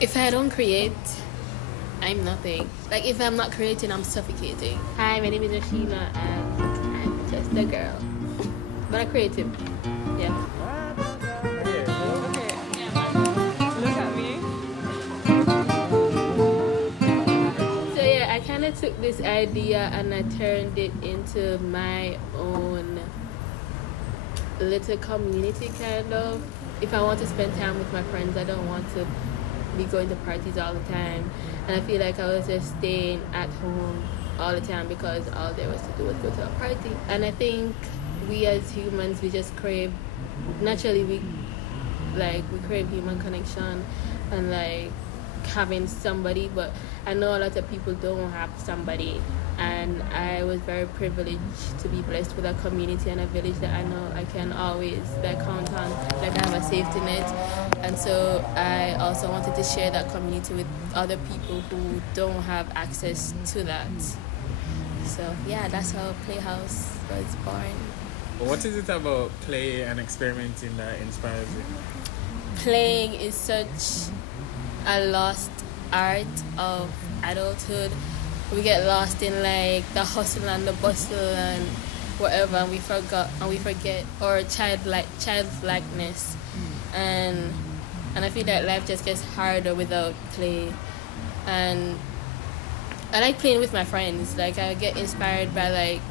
If I don't create, I'm nothing. Like, if I'm not creating, I'm suffocating. Hi, my name is Rochena, and I'm just a girl. But a creative. Yeah. Okay. Look at me. So, yeah, I kind of took this idea and I turned it into my own little community, kind of. If I want to spend time with my friends, I don't want to be going to parties all the time, and I feel like I was just staying at home all the time because all there was to do was go to a party. And I think we as humans, we just crave, naturally we crave human connection and like having somebody. But I know a lot of people don't have somebody, and I was very privileged to be blessed with a community and a village that I know I can always like count on, like I have a safety net. And so I also wanted to share that community with other people who don't have access to that. So yeah, that's how Playhouse was born. What is it about play and experimenting that inspires you? Playing is such a lost art of adulthood. We get lost in like the hustle and the bustle and whatever, and we forget our childlikeness, and I feel that life just gets harder without play. And I like playing with my friends. Like, I get inspired by like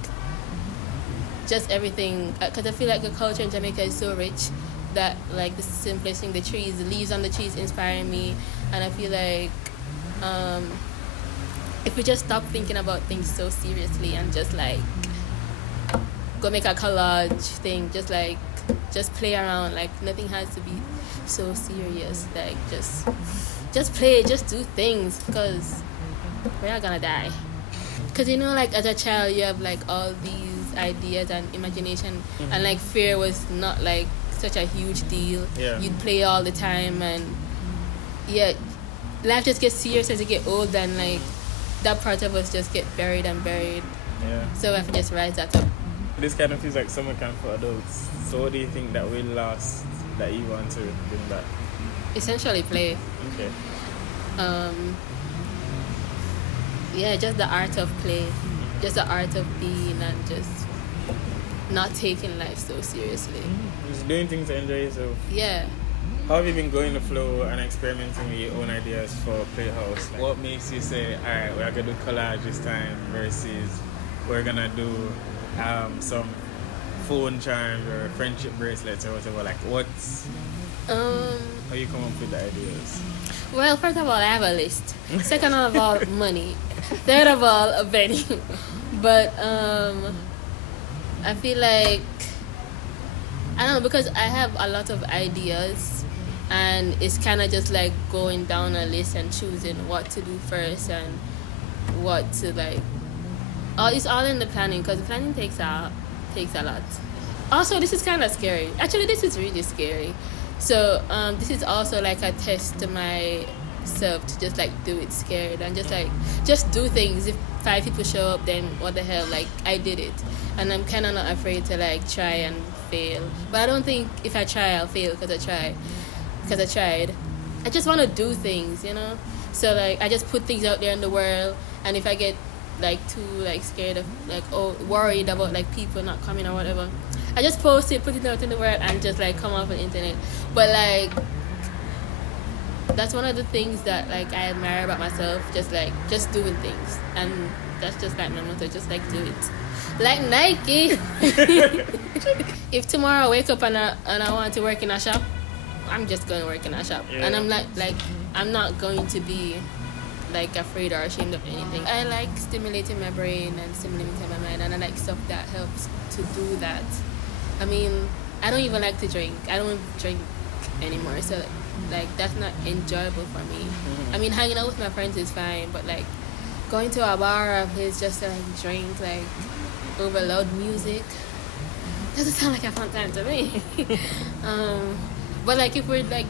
just everything, because I feel like the culture in Jamaica is so rich that like the simplest thing, the trees, the leaves on the trees inspiring me. And I feel like if we just stop thinking about things so seriously and just like go make a collage thing, just play around, like nothing has to be so serious. Like just play, just do things, because we're not gonna die. Because you know, like as a child you have like all these ideas and imagination, and like fear was not like such a huge deal. You'd play all the time, and yeah, life just gets serious as you get old, and like that part of us just get buried. So I have to just rise that up. This kind of feels like summer camp for adults. So what do you think that will last that you want to bring back? Essentially play. Okay. Yeah, just the art of play, just the art of being, and just not taking life so seriously. Just doing things to enjoy yourself. Yeah. How have you been going the flow and experimenting with your own ideas for Playhouse? Like, what makes you say, alright, we're gonna do collage this time versus we're gonna do some phone charms or friendship bracelets or whatever? Like, what's how you come up with the ideas? Well, first of all, I have a list. Second of all, money. Third of all, a venue. But I feel like, I don't know, because I have a lot of ideas, and it's kind of just like going down a list and choosing what to do first and what to like. It's all in the planning, because planning takes a lot. Also, this is kind of scary. Actually, this is really scary. So this is also like a test to myself to just like do it scared and just do things. If 5 people show up, then what the hell, like I did it. And I'm kind of not afraid to like try and fail. But I don't think if I try, I'll fail because I tried. I just want to do things, you know? So like I just put things out there in the world, and if I get like too like scared of like worried about like people not coming or whatever, I just post it, put it out in the world, and just like come off the internet. But like that's one of the things that like I admire about myself, just doing things. And that's just like my motto, just like do it like Nike. If tomorrow I wake up and I want to work in a shop, I'm just going to work in a shop. And I'm not like, I'm not going to be like afraid or ashamed of anything. I like stimulating my brain and stimulating my mind, and I like stuff that helps to do that. I mean, I don't even like to drink. I don't drink anymore, so like that's not enjoyable for me. I mean, hanging out with my friends is fine, but like going to a bar or a place just to like drink like over loud music doesn't sound like a fun time to me. But like if we're like,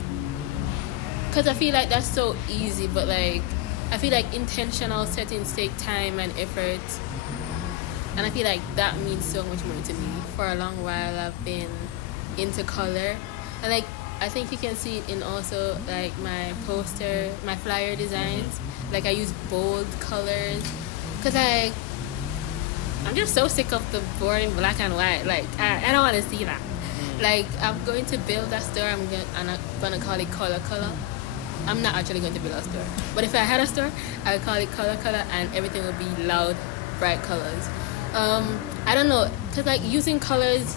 because I feel like that's so easy, but like I feel like intentional settings take time and effort, and I feel like that means so much more to me. For a long while I've been into color, and like I think you can see it in also like my poster, my flyer designs. Like I use bold colors, cause I'm just so sick of the boring black and white. Like I don't want to see that. Like I'm going to build a store. I'm gonna call it Color. I'm not actually going to build a store, but if I had a store, I would call it Color, and everything would be loud, bright colors. I don't know, cause like using colors,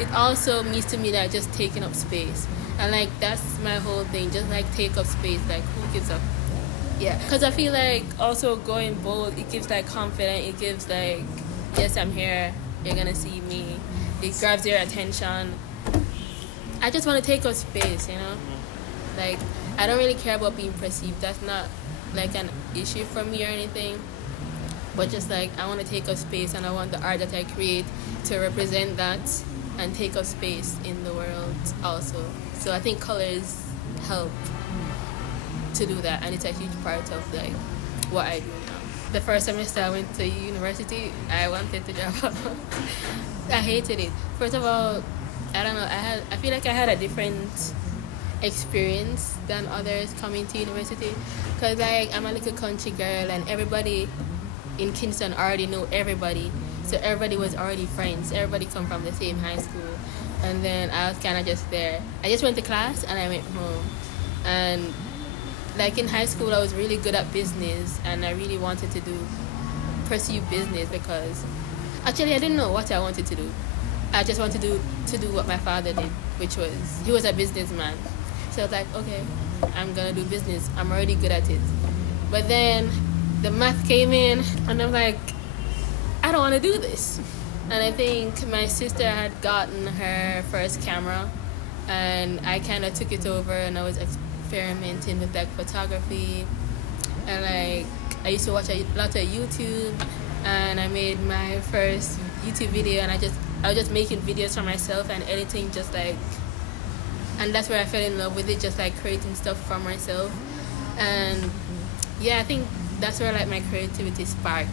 it also means to me that just taking up space, and like that's my whole thing. Just like take up space. Like who gives up? Yeah, cause I feel like also going bold, it gives like confidence. It gives like, yes, I'm here. You're gonna see me. It grabs your attention. I just want to take up space, you know. Like I don't really care about being perceived. That's not like an issue for me or anything. But just like I want to take up space, and I want the art that I create to represent that and take up space in the world also. So I think colors help to do that, and it's a huge part of like what I do now. The first semester I went to university, I wanted to drop out. I hated it. First of all, I don't know, I feel like I had a different experience than others coming to university, because like I'm a little country girl, and everybody in Kingston already know everybody, so everybody was already friends. Everybody come from the same high school, and then I was kind of just there. I just went to class and I went home. And like in high school, I was really good at business, and I really wanted to pursue business, because actually I didn't know what I wanted to do. I just wanted to do what my father did, which was, he was a businessman. So I was like, okay, I'm gonna do business. I'm already good at it. But then the math came in, and I'm like, I don't want to do this. And I think my sister had gotten her first camera, and I kind of took it over, and I was experimenting with like photography, and like I used to watch a lot of YouTube, and I made my first YouTube video, and I was just making videos for myself and editing, just like, and that's where I fell in love with it, just like creating stuff for myself. And yeah, I think that's where like my creativity sparked,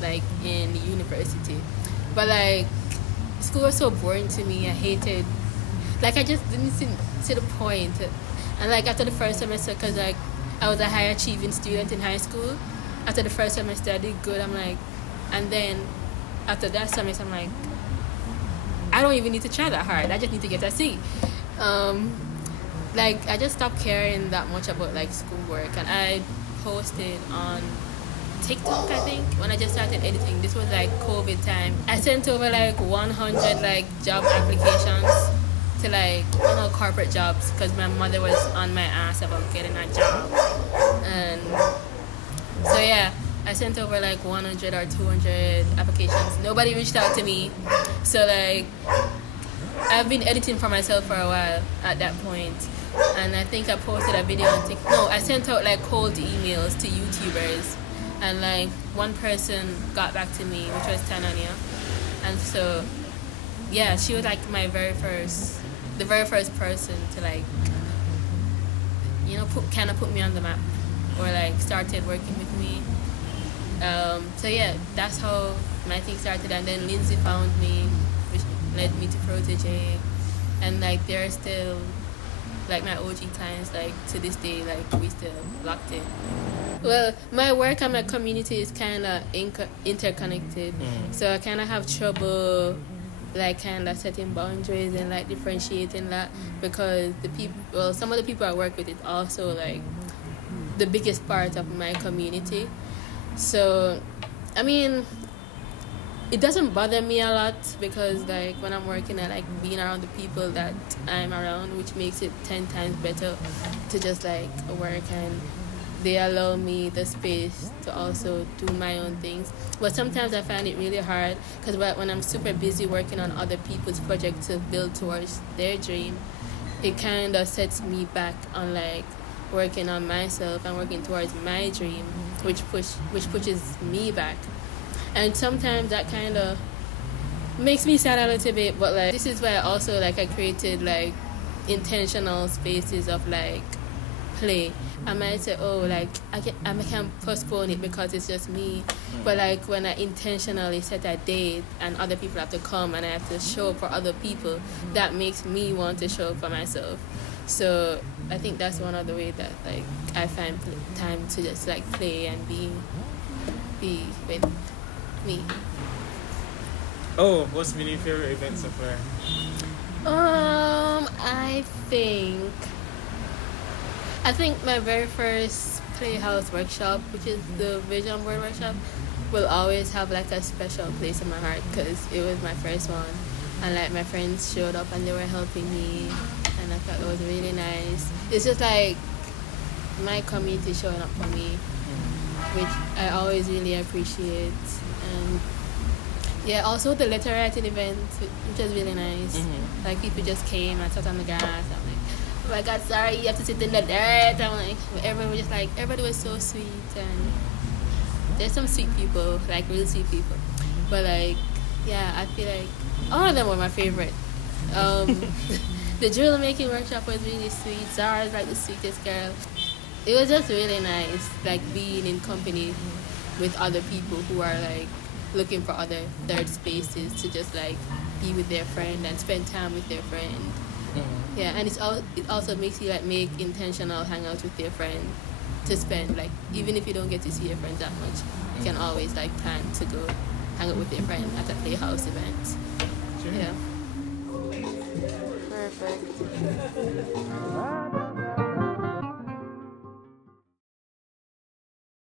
like in university. But like school was so boring to me. I hated, like I just didn't see the point. And like after the first semester, because like I was a high achieving student in high school, after the first semester I did good. I'm like, and then after that semester I'm like, I don't even need to try that hard. I just need to get a C. Like I just stopped caring that much about like schoolwork, and I posted on TikTok, I think, when I just started editing. This was like COVID time. I sent over like 100 like job applications to like, you know, corporate jobs, because my mother was on my ass about getting a job. And so yeah, I sent over like 100 or 200 applications. Nobody reached out to me. So like I've been editing for myself for a while at that point. And I think I posted a video on TikTok. No, I sent out like cold emails to YouTubers, and like one person got back to me, which was Tanania. And so yeah, she was like the very first person to like, you know, put me on the map, or like started working with me. So yeah, that's how my thing started. And then Lindsay found me, which led me to Protege, and like they're still like my OG clients, like to this day, like we still locked in. Well, my work and my community is kind of interconnected, so I kind of have trouble like kind of setting boundaries and like differentiating that, because some of the people I work with is also like the biggest part of my community. So I mean, it doesn't bother me a lot, because like when I'm working, I like being around the people that I'm around, which makes it 10 times better to just like work, and they allow me the space to also do my own things. But sometimes I find it really hard, because when I'm super busy working on other people's projects to build towards their dream, it kind of sets me back on like working on myself and working towards my dream, which pushes me back. And sometimes that kind of makes me sad a little bit, but like this is why also like I created like intentional spaces of like play, I might say, oh, like I can postpone it because it's just me. But like when I intentionally set a date and other people have to come and I have to show up for other people, that makes me want to show up for myself. So I think that's one of the ways that like I find time to just like play and be with me. Oh, what's been your favorite event so far? I think my very first Playhouse workshop, which is the vision board workshop, will always have like a special place in my heart because it was my first one, and like my friends showed up and they were helping me, and I thought it was really nice. It's just like my community showing up for me, which I always really appreciate. And yeah, also the letter writing event, which was really nice. Like people just came and sat on the grass. I'm like, oh my God, sorry, you have to sit in the dirt. I'm like, everybody was so sweet, and there's some sweet people, like real sweet people. But like, yeah, I feel like all of them were my favorite. The drill making workshop was really sweet. Zara's like the sweetest girl. It was just really nice, like being in company with other people who are like looking for other third spaces to just like be with their friend and spend time with their friend. Yeah, and it also makes you like make intentional hangouts with their friend to spend, like even if you don't get to see your friends that much, you can always like plan to go hang out with your friend at a playhouse event. Sure. Yeah. Perfect.